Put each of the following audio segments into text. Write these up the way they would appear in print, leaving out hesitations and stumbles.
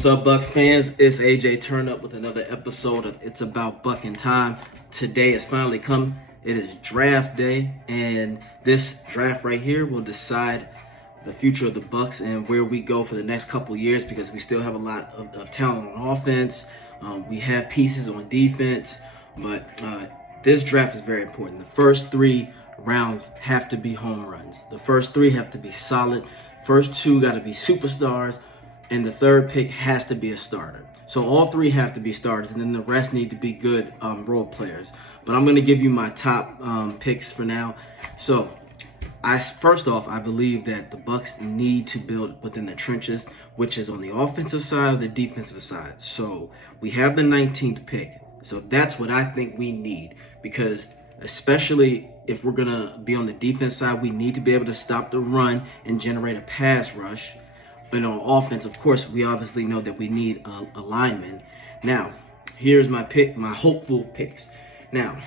What's up, Bucs fans? It's AJ Turn Up with another episode of It's About Bucking Time. Today has finally come. It is draft day, and this draft right here will decide the future of the Bucs and where we go for the next couple years, because we still have a lot of talent on offense. We have pieces on defense, but this draft is very important. The first 3 rounds have to be home runs. The first 3 have to be solid. First 2 got to be superstars. And the third pick has to be a starter. So all 3 have to be starters, and then the rest need to be good role players. But I'm going to give you my top picks for now. So first off, I believe that the Bucs need to build within the trenches, which is on the offensive side or the defensive side. So we have the 19th pick. So that's what I think we need, because especially if we're going to be on the defense side, we need to be able to stop the run and generate a pass rush. And on offense, of course, we obviously know that we need a lineman. Now, here's my pick, my hopeful picks. Now,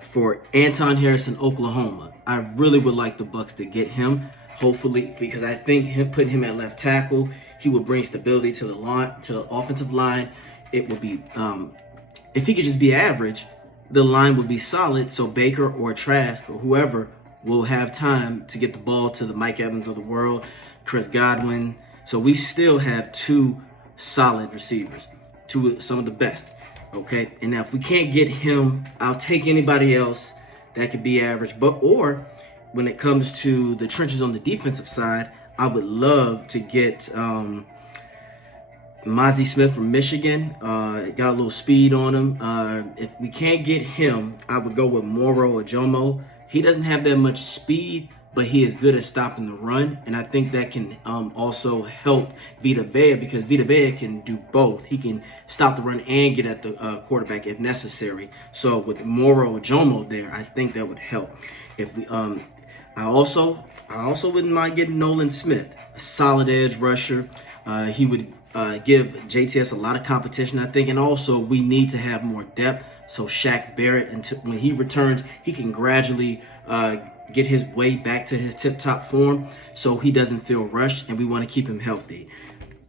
for Anton Harrison, Oklahoma, I really would like the Bucs to get him, hopefully, because I think putting him at left tackle, he will bring stability to the line, to the offensive line. It would be, if he could just be average, the line would be solid. So Baker or Trask or whoever will have time to get the ball to the Mike Evans of the world, Chris Godwin. So we still have 2 solid receivers, some of the best, okay? And now if we can't get him, I'll take anybody else that could be average. Or when it comes to the trenches on the defensive side, I would love to get Mozzie Smith from Michigan. Got a little speed on him. If we can't get him, I would go with Moro Ojomo. He doesn't have that much speed, but he is good at stopping the run, and I think that can also help Vita Vea, because Vita Vea can do both. He can stop the run and get at the quarterback if necessary. So with Moro Ojomo there, I think that would help. If we, I also wouldn't mind getting Nolan Smith, a solid edge rusher. He would give JTS a lot of competition, I think, and also we need to have more depth. So Shaq Barrett, until when he returns, he can gradually get his way back to his tip-top form, so he doesn't feel rushed, and we want to keep him healthy.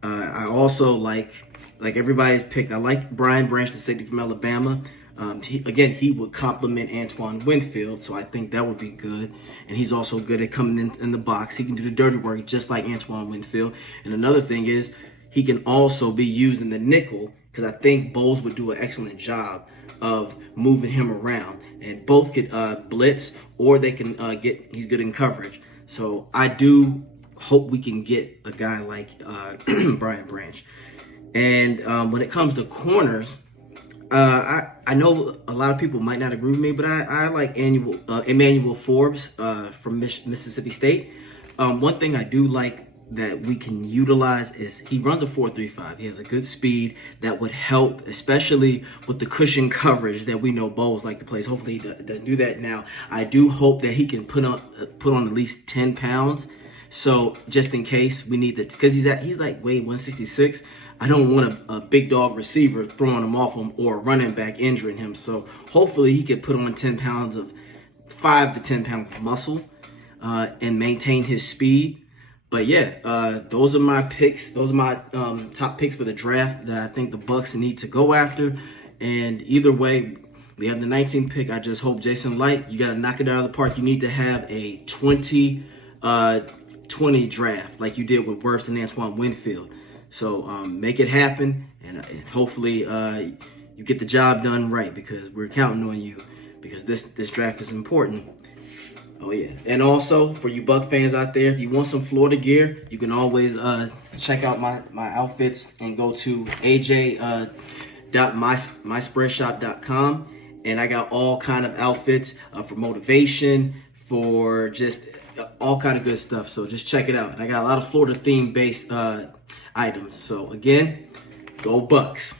I also like everybody's picked, I like Brian Branch, the safety from Alabama. He would complement Antoine Winfield, so I think that would be good. And he's also good at coming in the box. He can do the dirty work just like Antoine Winfield. And another thing is, he can also be used in the nickel, because I think Bowles would do an excellent job of moving him around. And both could blitz, or they can he's good in coverage. So I do hope we can get a guy like Brian Branch. And when it comes to corners, I know a lot of people might not agree with me, but I like Emmanuel Forbes from Mississippi State. One thing I do like that we can utilize is he runs a 4.35. He has a good speed that would help, especially with the cushion coverage that we know Bowles like to play. So hopefully he doesn't do that now. I do hope that he can put on at least 10 pounds. So just in case we need that, because he's like weigh 166. I don't want a big dog receiver throwing him off him or a running back injuring him. So hopefully he can put on 10 pounds of 5 to 10 pounds of muscle and maintain his speed. But yeah, those are my picks. Those are my top picks for the draft that I think the Bucs need to go after. And either way, we have the 19th pick. I just hope Jason Licht, you got to knock it out of the park. You need to have a 20 draft like you did with Wirfs and Antoine Winfield. So make it happen, and hopefully you get the job done right, because we're counting on you, because this draft is important. Oh yeah, and also for you Buck fans out there, if you want some Florida gear, you can always check out my outfits and go to aj.myspreadshop.com, and I got all kind of outfits for motivation, for just all kind of good stuff. So just check it out. And I got a lot of Florida theme based items. So again, go Bucks.